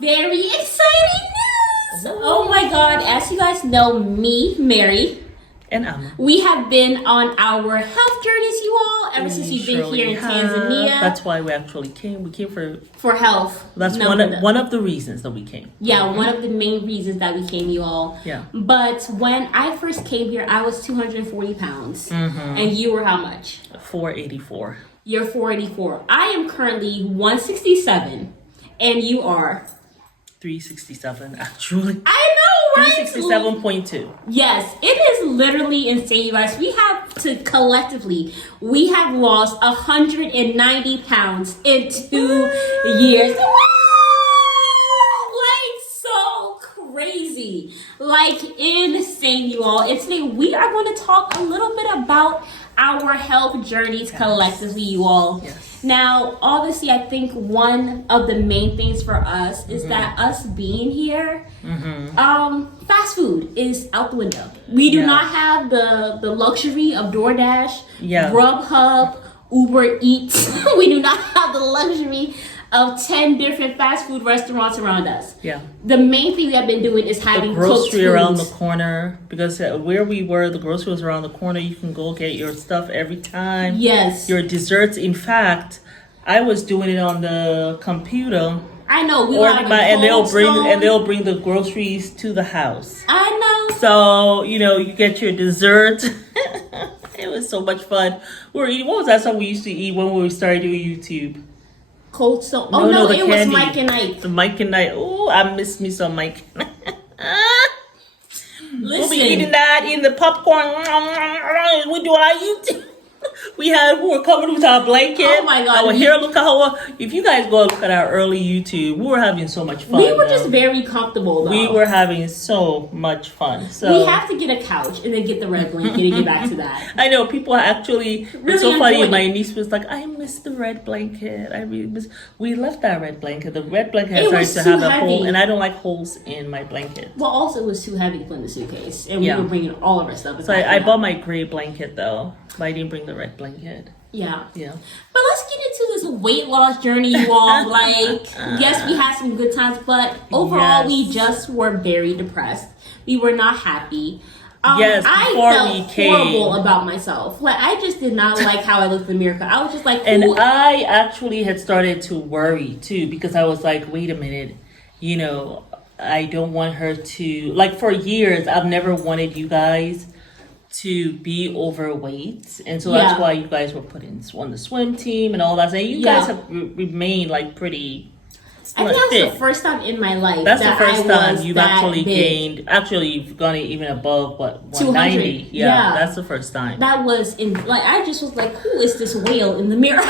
Very exciting news! Oh my god, as you guys know, me, Mary, and Amma, we have been on our health journeys, you all, ever since we've been here in Tanzania. That's why we actually came. We came for health. That's one of the reasons that we came. Yeah, one of the main reasons that we came, you all. Yeah. But when I first came here, I was 240 pounds. And you were how much? 484. You're 484. I am currently 167. And you are? 367, actually. I know, right? 367.2. Yes, it is literally insane, you guys. We have we have lost 190 pounds in 2 years. Like, so crazy. Like, insane, you all. And today we are going to talk a little bit about our health journeys collectively, you all. Yes. Now, obviously, I think one of the main things for us is that us being here, fast food is out the window. We do not have the luxury of DoorDash, Grubhub, Uber Eats. We do not have the luxury of 10 different fast food restaurants around us. Yeah. The main thing we have been doing is having the grocery around the foods. corner, because where we were, the grocery was around the corner. You can go get your stuff every time. Yes. Your desserts. In fact, I was doing it on the computer. I know. And they'll bring the groceries to the house. I know. So, you get your dessert. It was so much fun. We were eating, what was that song we used to eat when we started doing YouTube? Cold Stone. Oh no, it was Mike and Ike. The Mike and Ike. Oh, I miss me some Mike. We'll be eating that, eating the popcorn. We do our YouTube. We were covered with our blanket. Oh my god. Our hair, look how, if you guys go look at our early YouTube, we were having so much fun. We were just very comfortable though. We were having so much fun. So we have to get a couch and then get the red blanket and get back to that. I know, people actually, really it's so funny, my niece was like, I miss the red blanket. I really miss, we left that red blanket. The red blanket has started to have a hole, and I don't like holes in my blanket. Well, also it was too heavy to put in the suitcase, and we were bringing all of our stuff. So I bought my gray blanket though, but I didn't bring the red blanket. Yeah. Yeah. But let's get into this weight loss journey, you all. Like, yes, we had some good times, but overall, we just were very depressed. We were not happy. I felt horrible about myself. Like, I just did not like how I looked in the mirror. I was just like, and I actually had started to worry too, because I was like, wait a minute, I don't want her to, like, for years, I've never wanted you guys to be overweight, and so that's why you guys were put on the swim team and all that. And you guys have remained like pretty. I think that's the first time in my life. That's the first time you've actually gained. Actually, you've gone even above 190. Yeah, that's the first time. That was I just was like, who is this whale in the mirror?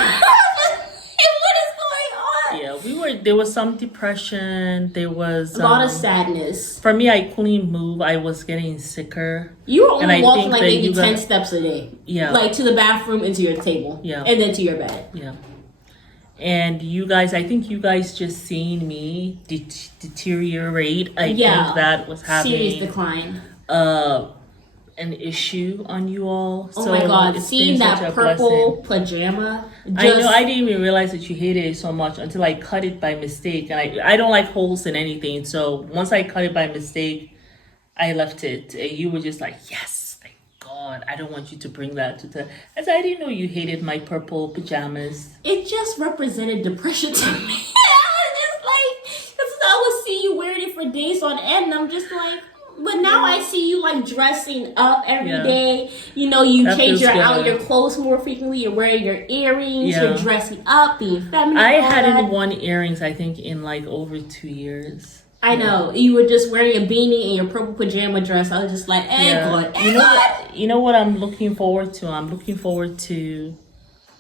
There was some depression. There was a lot of sadness. For me, I couldn't move. I was getting sicker. You were only walking like maybe 10 steps a day. Yeah. Like to the bathroom and to your table. Yeah. And then to your bed. Yeah. And you guys, I think you guys just seeing me deteriorate. I think that was having serious decline. An issue on you all. Oh my god, seeing that purple pajama. I know, I didn't even realize that you hated it so much until I cut it by mistake. And I don't like holes in anything. So once I cut it by mistake, I left it. And you were just like, yes, thank God. I don't want you to bring that to the... As I didn't know you hated my purple pajamas. It just represented depression to me. I was just like, because I would see you wearing it for days on end. And I'm just like... But now I see you like dressing up every day. You change your clothes more frequently. You're wearing your earrings. You're dressing up, being feminine. I hadn't worn earrings, I think, in like over 2 years. I know. You were just wearing a beanie and your purple pajama dress. I was just like, God. You know what I'm looking forward to? I'm looking forward to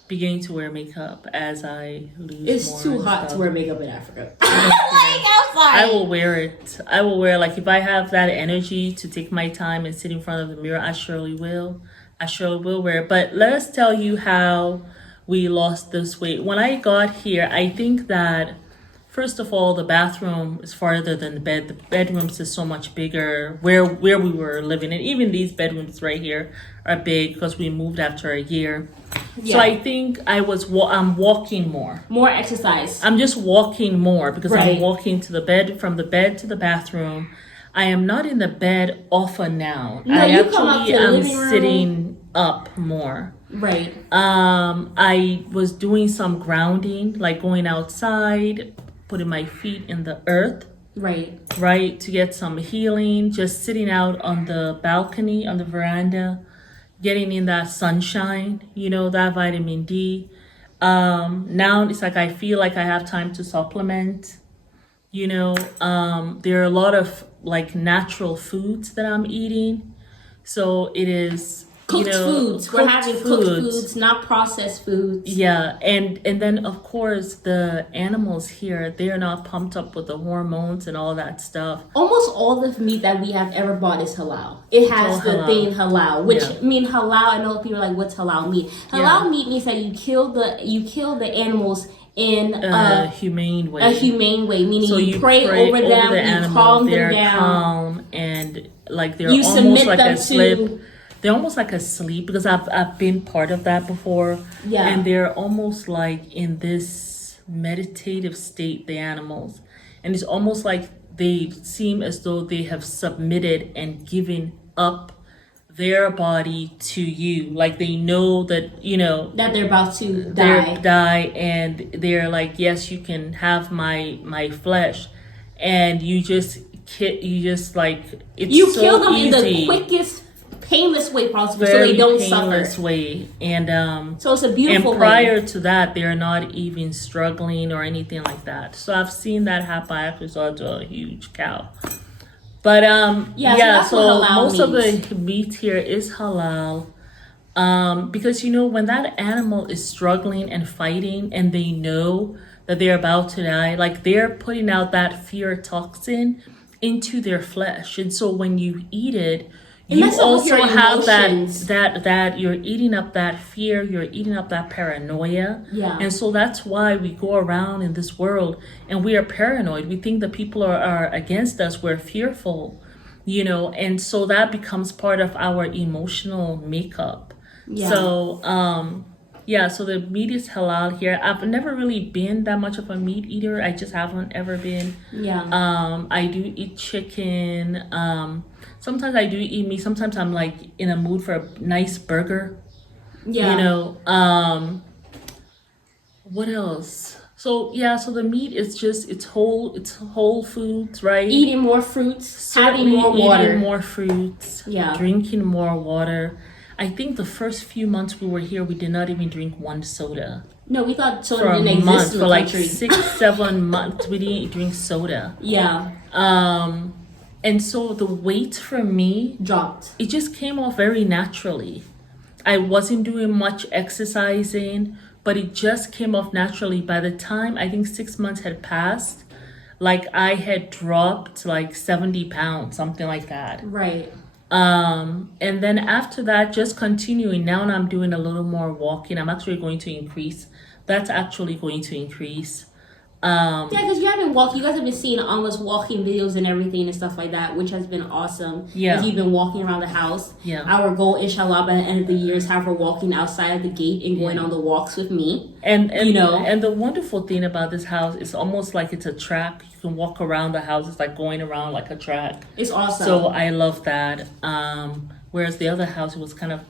beginning to wear makeup as I lose more. It's too hot to wear makeup in Africa. Outside. I will wear it. Like, if I have that energy to take my time and sit in front of the mirror, I surely will. I surely will wear it. But let us tell you how we lost this weight. When I got here, I think that First of all, the bathroom is farther than the bed. The bedrooms is so much bigger where we were living. And even these bedrooms right here are big because we moved after a year. Yeah. So I think I'm walking more. More exercise. I'm just walking more because Right. I'm walking to the bed, from the bed to the bathroom. I am not in the bed often now. No, I you come up to the am living room. sitting up more. Right. I was doing some grounding, like going outside, putting my feet in the earth, right, to get some healing, just sitting out on the balcony, on the veranda, getting in that sunshine, that vitamin D. Now it's like I feel like I have time to supplement. There are a lot of like natural foods that I'm eating. So it is Cooked foods. We're having cooked foods, not processed foods. Yeah, and then of course the animals here, they're not pumped up with the hormones and all that stuff. Almost all the meat that we have ever bought is halal. It has the halal. thing halal, which Yeah. halal. I know people are like, "What's halal meat?" Halal meat means that you kill the animals in A humane way. a humane way, meaning So you pray over them, the you animal, calm them they're down, calm, and like they're you almost submit like them asleep. to. They're almost like asleep because I've been part of that before. Yeah. And they're almost like in this meditative state, the animals. And it's almost like they seem as though they have submitted and given up their body to you. Like they know that, that they're about to they're die. and they're like, yes, you can have my flesh. And you just like, it's You so kill them easy. in the quickest, painless way possible, so they don't painless suffer. way. And So it's a beautiful and prior to that, they're not even struggling or anything like that. So I've seen that happen. I actually saw it to a huge cow. But that's what halal most of means. the meat here is halal. Because when that animal is struggling and fighting and they know that they're about to die, like they're putting out that fear toxin into their flesh. And so when you eat it, you messes up with also your have emotions. that you're eating up that fear, you're eating up that paranoia. Yeah. And so that's why we go around in this world and we are paranoid. We think that people are against us. We're fearful, and so that becomes part of our emotional makeup. Yeah. So, so the meat is halal here. I've never really been that much of a meat eater. I just haven't ever been. Yeah. I do eat chicken. Sometimes I do eat meat. Sometimes I'm like in a mood for a nice burger. Yeah. What else? So the meat is just it's whole foods, right? Eating more fruits, having Certainly more water. eating more fruits, Yeah. drinking more water. I think the first few months we were here, we did not even drink one soda. No, we thought soda For a didn't month, exist in for the like country. 6-7 months, we didn't drink soda. Yeah. And so the weight for me, Dropped. it just came off very naturally. I wasn't doing much exercising, but it just came off naturally. By the time I think 6 months had passed, like I had dropped like 70 pounds, something like that. Right. And then after that, just continuing. Now I'm doing a little more walking. I'm actually going to increase. That's actually going to increase. Yeah, because you haven't walked. You guys have been seeing almost walking videos and everything and stuff like that, which has been awesome. Yeah. As you've been walking around the house. Yeah. Our goal, inshallah, by the end of the year is have her walking outside of the gate and going on the walks with me. And and the wonderful thing about this house is almost like it's a track. You can walk around the house. It's like going around like a track. It's awesome. So I love that. Whereas the other house, it was kind of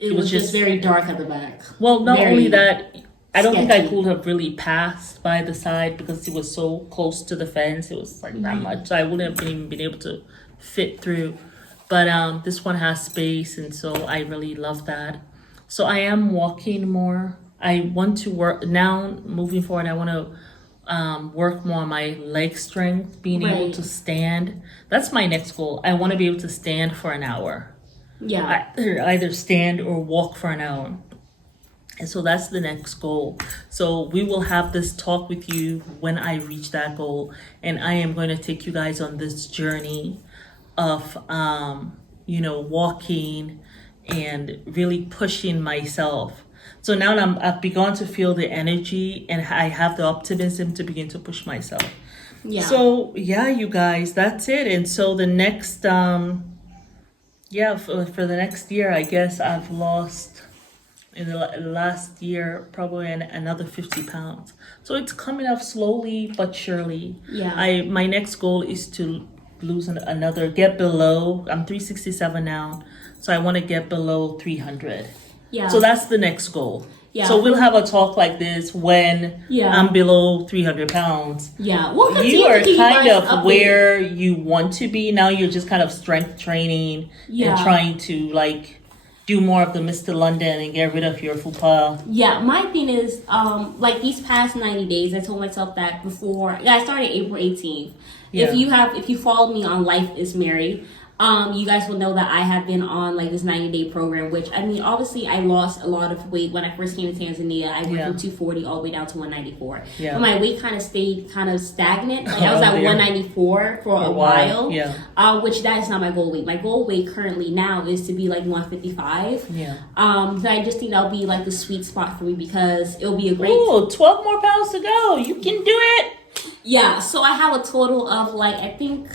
it was just very dark at the back. well, not Very only that. I don't think I sketchy. could have really passed by the side because it was so close to the fence. It was like that much. So I wouldn't have even been able to fit through. But this one has space, and so I really love that. So I am walking more. I want to work now. Moving forward, I want to work more on my leg strength, being able to stand. That's my next goal. I want to be able to stand for an hour. Yeah. Either stand or walk for an hour. And so that's the next goal. So we will have this talk with you when I reach that goal. And I am going to take you guys on this journey of, walking and really pushing myself. So now I've begun to feel the energy, and I have the optimism to begin to push myself. Yeah. So yeah, you guys, that's it. And so the next, for the next year, I guess I've lost in the last year probably another 50 pounds. So it's coming up slowly but surely. Yeah. My next goal is to lose get below. I'm 367 now, so I want to get below 300. Yeah. So that's the next goal. Yeah. So we'll have a talk like this when I'm below 300 pounds. Yeah. Well, you are kind of where you want to be. Now you're just kind of strength training and trying to like do more of the Mr. London and get rid of your fupa. Yeah, my thing is, like these past 90 days, I told myself that before. Yeah, I started April 18th. Yeah. If you followed me on Life is Mary, you guys will know that I have been on like this 90-day program, which I mean, obviously I lost a lot of weight when I first came to Tanzania. I went from 240 all the way down to 194. Yeah. But my weight kind of stayed kind of stagnant. Like I was at 194 for a while. Yeah. Which that is not my goal weight. My goal weight currently now is to be like 155. Yeah. So I just think that'll be like the sweet spot for me because it'll be a great. Ooh, 12 more pounds to go. You can do it. Yeah. So I have a total of like I think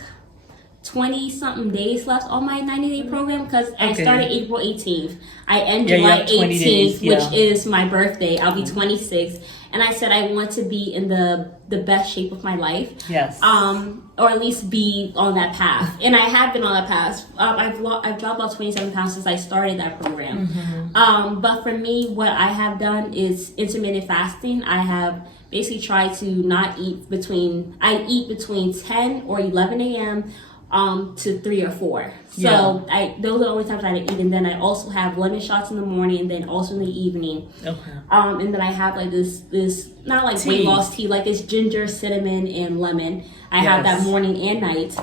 20 something days left on my 90-day program because I started April 18th. I end July 18th, which is my birthday. I'll be 26. And I said I want to be in the best shape of my life. Yes. Or at least be on that path. And I have been on that path. I've dropped about 27 pounds since I started that program. Mm-hmm. But for me, what I have done is intermittent fasting. I have basically tried to not eat between 10 or 11 a.m. To 3 or 4. So those are the only times I eat, and then I also have lemon shots in the morning, and then also in the evening. Okay. And then I have like this not like weight loss tea, like this ginger, cinnamon, and lemon. I have that morning and night.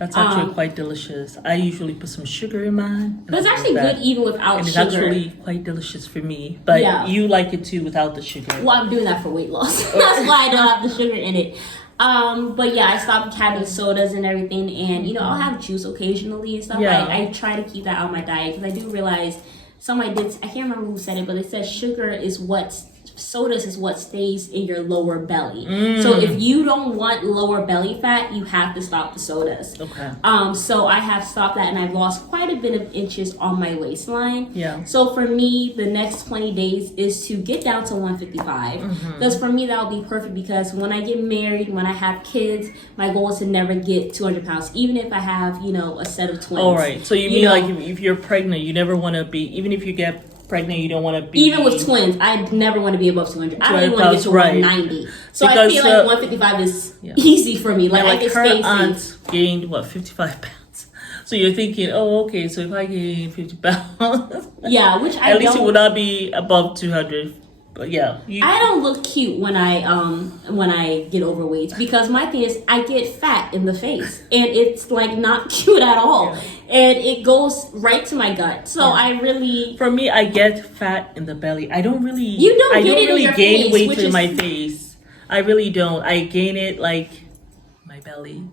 That's actually quite delicious. I usually put some sugar in mine. But it's actually good even without and sugar. It's actually quite delicious for me. But you like it too without the sugar. Well, I'm doing that for weight loss. That's why I don't have the sugar in it. But yeah, I stopped having sodas and everything, and you know, I'll have juice occasionally and stuff. I try to keep that out of my diet because I do realize I can't remember who said it, but it says sodas is what stays in your lower belly. So if you don't want lower belly fat, you have to stop the sodas. Okay. So I have stopped that, and I've lost quite a bit of inches on my waistline. Yeah. So for me, the next 20 days is to get down to 155. Because for me, that'll be perfect because when I get married, when I have kids, my goal is to never get 200 pounds, even if I have, a set of twins. All right. So you mean like if you're pregnant, you never want to be, even if you get pregnant, you don't want to be... Even with twins, I never want to be above 200. I don't even want to get to 190. So because, I feel like 155 is easy for me. Like I can her stay aunt safe. gained, 55 pounds? So you're thinking, oh, okay, so if I gain 50 pounds... Yeah, which I at least it would not be above 200. But yeah. I don't look cute when I get overweight because my thing is I get fat in the face and it's like not cute at all. And it goes right to my gut. So I really... For me, I get fat in the belly. I don't really... You don't I get don't it really in your gain face, weight in my face. I really don't. I gain it like my belly.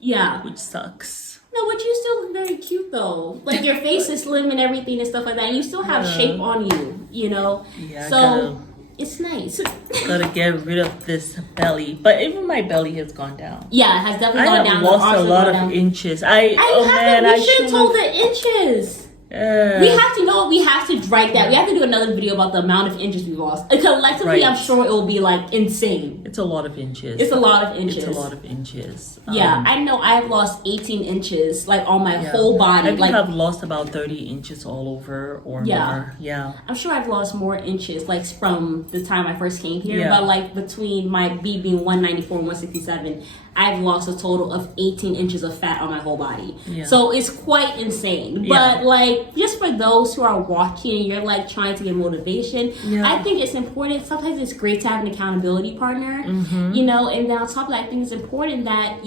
Yeah. Which sucks. No, but you still look very cute though. Like your face is slim and everything and stuff like that. And you still have shape on you, Yeah, so it's nice. Gotta get rid of this belly. But even my belly has gone down. Yeah, it has definitely gone down. I have lost a lot of inches. We should have told the inches. We have to know. We have to write that. We have to do another video about the amount of inches we lost. Collectively, I'm sure it will be like insane. It's a lot of inches. It's a lot of inches. It's a lot of inches. Yeah, I know. I've lost 18 inches, like on my whole body. I think I've lost about 30 inches all over or more. Yeah, I'm sure I've lost more inches, like from the time I first came here. But like between my B being 194 and 167. I've lost a total of 18 inches of fat on my whole body. Yeah. So it's quite insane. But like, just for those who are watching and you're like trying to get motivation, I think it's important. Sometimes it's great to have an accountability partner, and then on top of that, I think it's important that,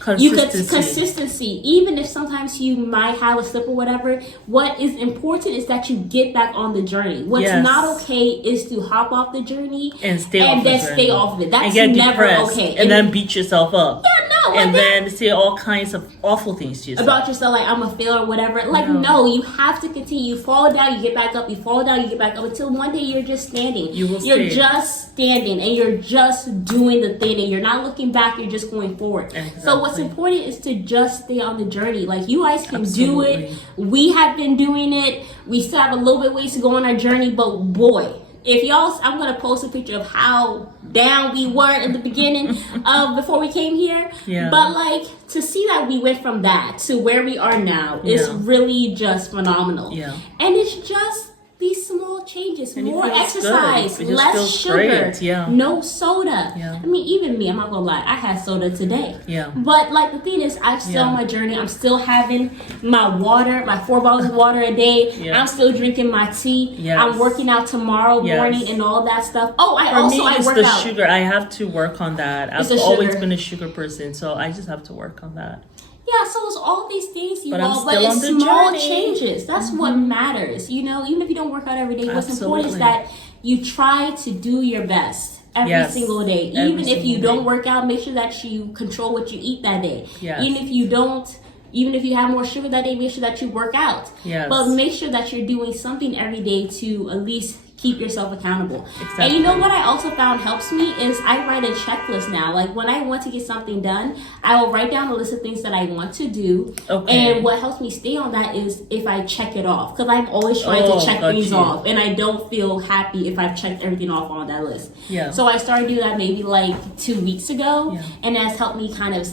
consistency. Even if sometimes you might have a slip or whatever, what is important is that you get back on the journey. What's not okay is to hop off the journey and stay off of it. That's never okay. And then beat yourself up. Yeah, and then say all kinds of awful things to yourself. About yourself, like I'm a failure or whatever. Like no, you have to continue. You fall down, you get back up. You fall down, you get back up until one day you're just standing. You're just standing, and you're just doing the thing, and you're not looking back. You're just going forward. Exactly. So what's important is to just stay on the journey. Like you guys can do it. We have been doing it. We still have a little bit ways to go on our journey, but boy. If y'all, I'm gonna post a picture of how down we were in the beginning of before we came here. Yeah. But like to see that we went from that to where we are now is really just phenomenal. Yeah. And it's just these small changes, and more exercise, less sugar, no soda. Yeah. I mean, even me, I'm not gonna lie, I had soda today. Yeah. But like the thing is, I'm still on my journey. I'm still having my water, my 4 bottles of water a day. Yeah. I'm still drinking my tea. Yes. I'm working out tomorrow morning and all that stuff. Oh, I work out. Sugar. I have to work on that. I've always been a sugar person, so I just have to work on that. Yeah, so it's all these things, but it's small changes. That's what matters, you know. Even if you don't work out every day, what's important is that you try to do your best every single day. Even if you don't work out, make sure that you control what you eat that day. Yes. Even if you have more sugar that day, make sure that you work out. Yes. But make sure that you're doing something every day to at least keep yourself accountable. Exactly. And you know what I also found helps me is I write a checklist now. Like when I want to get something done, I will write down a list of things that I want to do. Okay. And what helps me stay on that is if I check it off. Because I'm always trying to check things off. And I don't feel happy if I've checked everything off on that list. Yeah. So I started doing that maybe like 2 weeks ago. Yeah. And that's helped me kind of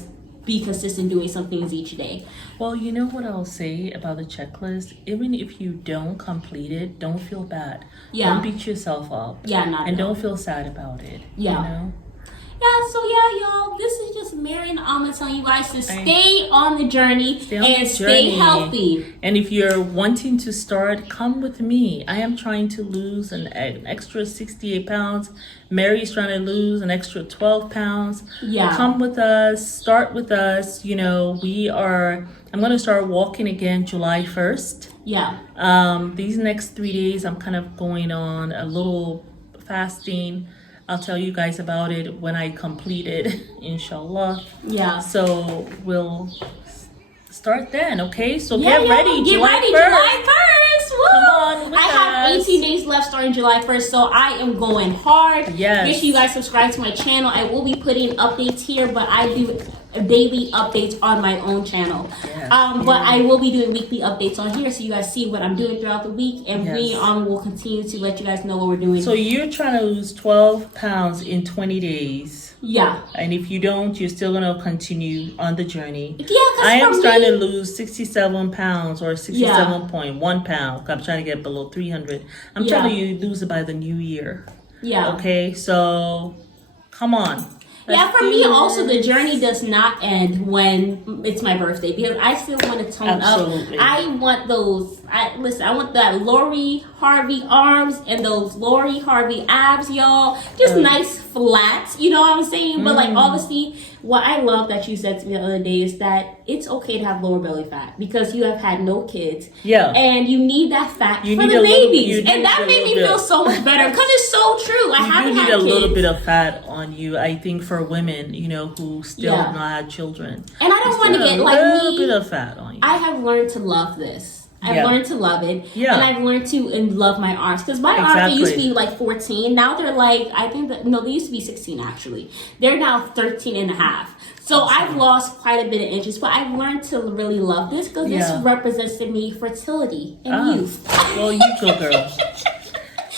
be consistent doing some things each day. Well, you know what I'll say about the checklist? Even if you don't complete it, don't feel bad. Yeah. Don't beat yourself up. Yeah, and don't feel sad about it. Yeah. You know? Yeah, so y'all, this is just Maryam telling you guys to stay on the journey stay healthy. And if you're wanting to start, come with me. I am trying to lose an extra 68 pounds. Mary's trying to lose an extra 12 pounds. Yeah. Come with us. Start with us. You know, I'm going to start walking again July 1st. Yeah. These next 3 days, I'm kind of going on a little fasting. I'll tell you guys about it when I complete it, inshallah. Yeah. So we'll start then, okay? So get ready. July 1st. Woo! Come on with I have 18 days left starting July 1st, so I am going hard. Yes. Make sure you guys subscribe to my channel. I will be putting updates here, but I do daily updates on my own channel. Yes. But I will be doing weekly updates on here, so you guys see what I'm doing throughout the week, and we will continue to let you guys know what we're doing. So you're trying to lose 12 pounds in 20 days. Yeah. And if you don't, you're still going to continue on the journey. Yeah, I am trying to lose 67 pounds or 67.1 pounds. I'm trying to get below 300. I'm trying to lose it by the new year. Yeah. Okay, so come on. For me also, the journey does not end when it's my birthday because I still want to tone up. I want those. I want that Lori Harvey arms and those Lori Harvey abs, y'all. Just nice flats, you know what I'm saying? But like obviously, what I love that you said to me the other day is that it's okay to have lower belly fat because you have had no kids. Yeah. And you need that fat for the babies. And that made me feel so much better because it's so true. I haven't had kids. You need a little bit of fat on you, I think, for women, you know, who still have not had children. And I don't want to get like a little bit of fat on you. I have learned to love this. I've learned to love it. Yeah. And I've learned to love my arms. Because my arms, they used to be like 14. Now they're like, they used to be 16 actually. They're now 13 and a half. So I've lost quite a bit of inches. But I've learned to really love this because this represents to me fertility and youth. Well, you go, girl.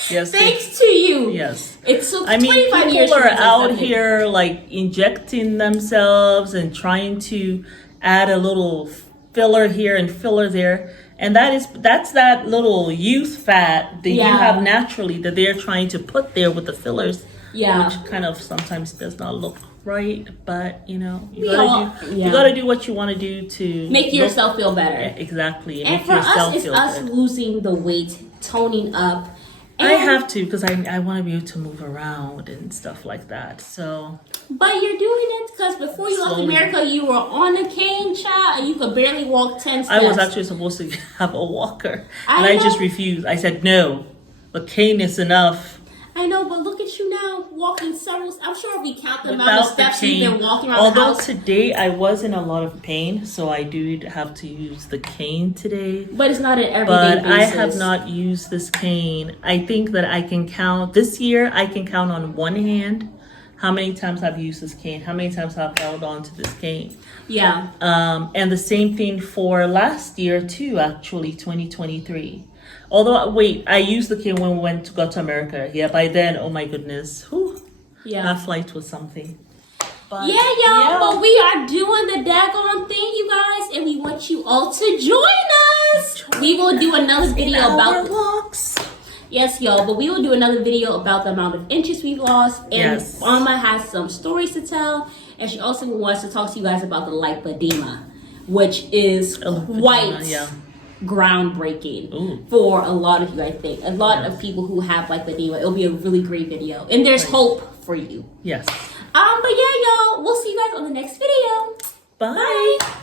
Yes. Thanks to you. Yes. It's so 25 years. People are out here like injecting themselves and trying to add a little filler here and filler there. And that's that little youth fat that you have naturally that they're trying to put there with the fillers. Yeah. Which kind of sometimes does not look right, but you know, you gotta do what you want to do to make yourself feel better. Exactly. And for us, it's us losing the weight, toning up. I have to because I want to be able to move around and stuff like that. So. But you're doing it because before you left America, you were on a cane, child, and you could barely walk 10 steps. I was actually supposed to have a walker, and I just refused. I said no, the cane is enough. I know, but look at you now, walking several. I'm sure if we count the amount of Without the steps you've cane. been walking around the Although house. today I was in a lot of pain, so I do have to use the cane today. But it's not an everyday But basis. I have not used this cane. I think that I can count this year. I can count on one hand how many times I've used this cane, how many times I've held on to this cane. Yeah. And the same thing for last year too, actually, 2023. Although, wait, I used the cane when we got to America. Yeah, by then, oh my goodness. Whew, Yeah. that flight was something. But, Yeah, y'all, but we are doing the daggone thing, you guys, and we want you all to join us. We will do another video about walks. Yes, y'all, but we will do another video about the amount of inches we've lost. And Yes. Mama has some stories to tell, and she also wants to talk to you guys about the lipedema, which is quite groundbreaking for a lot of you, I think. A lot of people who have lipedema. It'll be a really great video, and there's hope for you. Yes. But yeah, y'all, we'll see you guys on the next video. Bye.